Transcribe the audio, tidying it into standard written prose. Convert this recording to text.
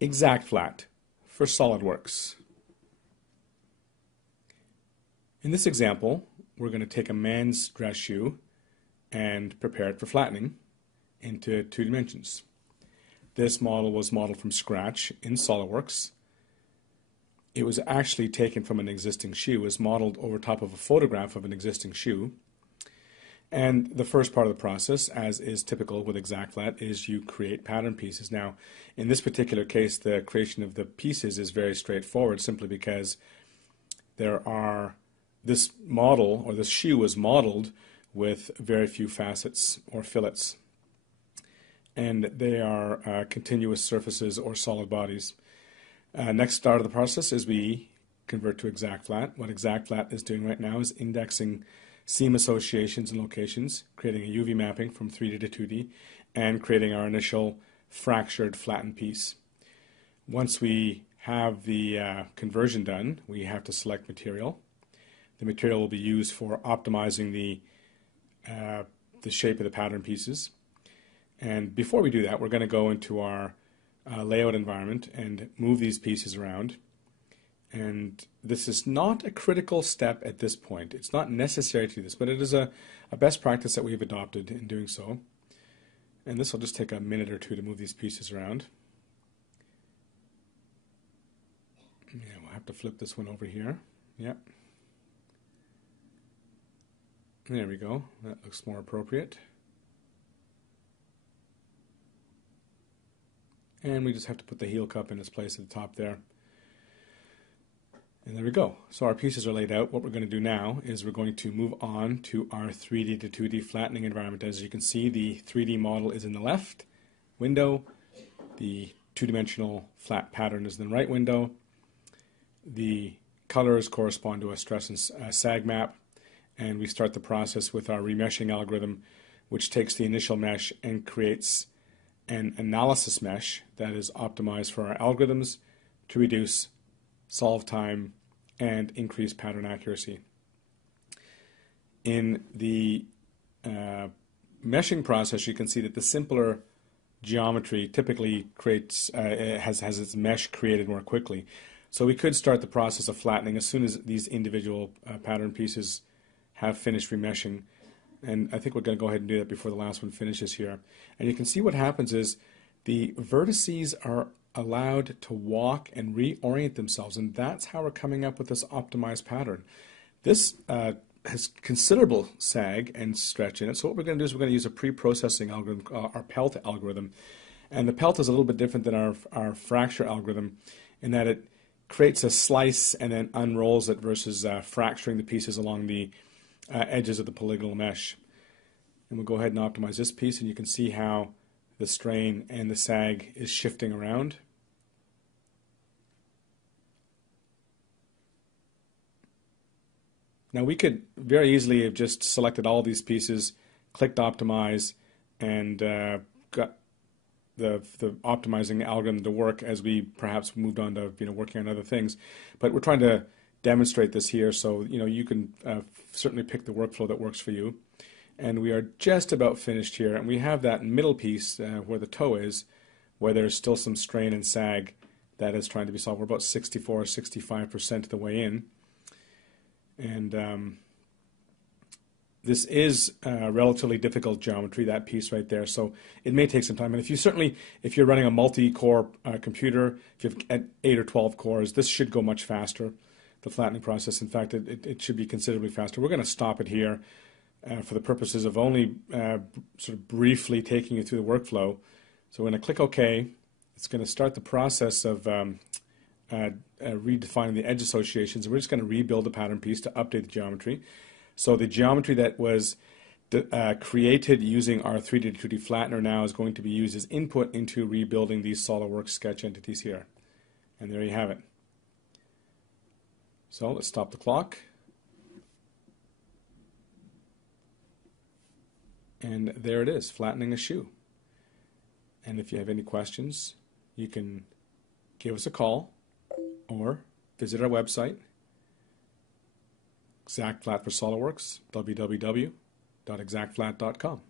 ExactFlat for SolidWorks. In this example, we're going to take a man's dress shoe and prepare it for flattening into 2 dimensions. This model was modeled from scratch in SolidWorks. It was actually taken from an existing shoe. It was modeled over top of a photograph of an existing shoe. And the first part of the process, as is typical with ExactFlat, is you create pattern pieces. Now, in this particular case, the creation of the pieces is very straightforward, simply because this model, or this shoe, was modeled with very few facets or fillets. And they are continuous surfaces or solid bodies. Next start of the process is we convert to ExactFlat. What ExactFlat is doing right now is indexing seam associations and locations, creating a UV mapping from 3D to 2D, and creating our initial fractured flattened piece. Once we have the conversion done, we have to select material. The material will be used for optimizing the shape of the pattern pieces. And before we do that, we're going to go into our layout environment and move these pieces around. And this is not a critical step at this point. It's not necessary to do this, but it is a best practice that we've adopted in doing so. And this will just take a minute or two to move these pieces around. Yeah, we'll have to flip this one over here. Yep. There we go. That looks more appropriate. And we just have to put the heel cup in its place at the top there. And there we go. So our pieces are laid out. What we're going to do now is we're going to move on to our 3D to 2D flattening environment. As you can see, the 3D model is in the left window. The two-dimensional flat pattern is in the right window. The colors correspond to a stress and sag map. And we start the process with our remeshing algorithm, which takes the initial mesh and creates an analysis mesh that is optimized for our algorithms to reduce solve time and increase pattern accuracy. In the meshing process, you can see that the simpler geometry typically has its mesh created more quickly. So we could start the process of flattening as soon as these individual pattern pieces have finished remeshing. And I think we're going to go ahead and do that before the last one finishes here. And you can see what happens is the vertices are allowed to walk and reorient themselves, and that's how we're coming up with this optimized pattern. This has considerable sag and stretch in it, so what we're going to do is we're going to use a pre-processing algorithm, our PELT algorithm. And the PELT is a little bit different than our fracture algorithm in that it creates a slice and then unrolls it versus fracturing the pieces along the edges of the polygonal mesh. And we'll go ahead and optimize this piece, and you can see how the strain and the sag is shifting around. Now we could very easily have just selected all these pieces, clicked optimize, and got the optimizing algorithm to work as we perhaps moved on to working on other things. But we're trying to demonstrate this here, so you can certainly pick the workflow that works for you. And we are just about finished here, and we have that middle piece where the toe is, where there's still some strain and sag that is trying to be solved. We're about 64 or 65% of the way in. And this is relatively difficult geometry, that piece right there, so it may take some time. And if you're running a multi-core computer, if you have 8 or 12 cores, this should go much faster, the flattening process. In fact, it should be considerably faster. We're going to stop it here for the purposes of only sort of briefly taking you through the workflow. So we're going to click OK. It's going to start the process of redefining the edge associations, and we're just going to rebuild the pattern piece to update the geometry. So the geometry that was created using our 3D to 2D flattener now is going to be used as input into rebuilding these SOLIDWORKS sketch entities here. And there you have it. So let's stop the clock. And there it is, flattening a shoe. And if you have any questions, you can give us a call or visit our website, ExactFlat for SolidWorks, www.exactflat.com.